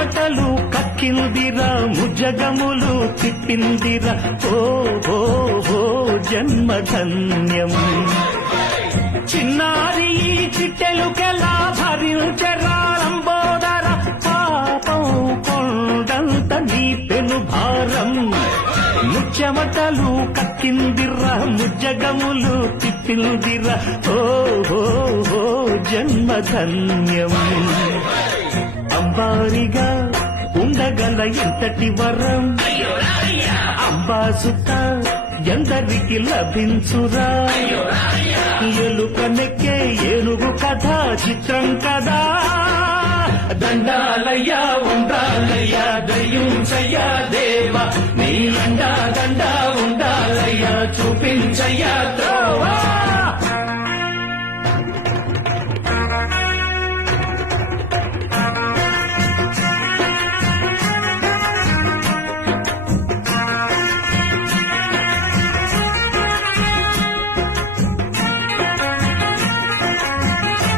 ముచ్చెమటలు కక్కిందిరా ముజ్జగములు తిప్పిందిరా ఓ ఓ ఓ జన్మధన్యం చిన్నారి ఈ చిట్టెలుకెలా భరించరాలంబోదర పాపం కొండంత నీ పెను భారం ముచ్చెమటలు కక్కిందిరా ముజ్జగములు తిప్పిందిరా ఓ ఓ ఓ జన్మధన్యం అంబారిగా ఉండగల ఎంతటి వరం అంబాసుత ఎందరికి లభించురా ఎలుకనెక్కే ఏనుగు కథ చిత్రం కదా దండాలయ్యా ఉండాలయ్యా దయ్యుంచయ్యా దేవ నీ అండా దండా ఉండాలయ్యా చూపించయ్యా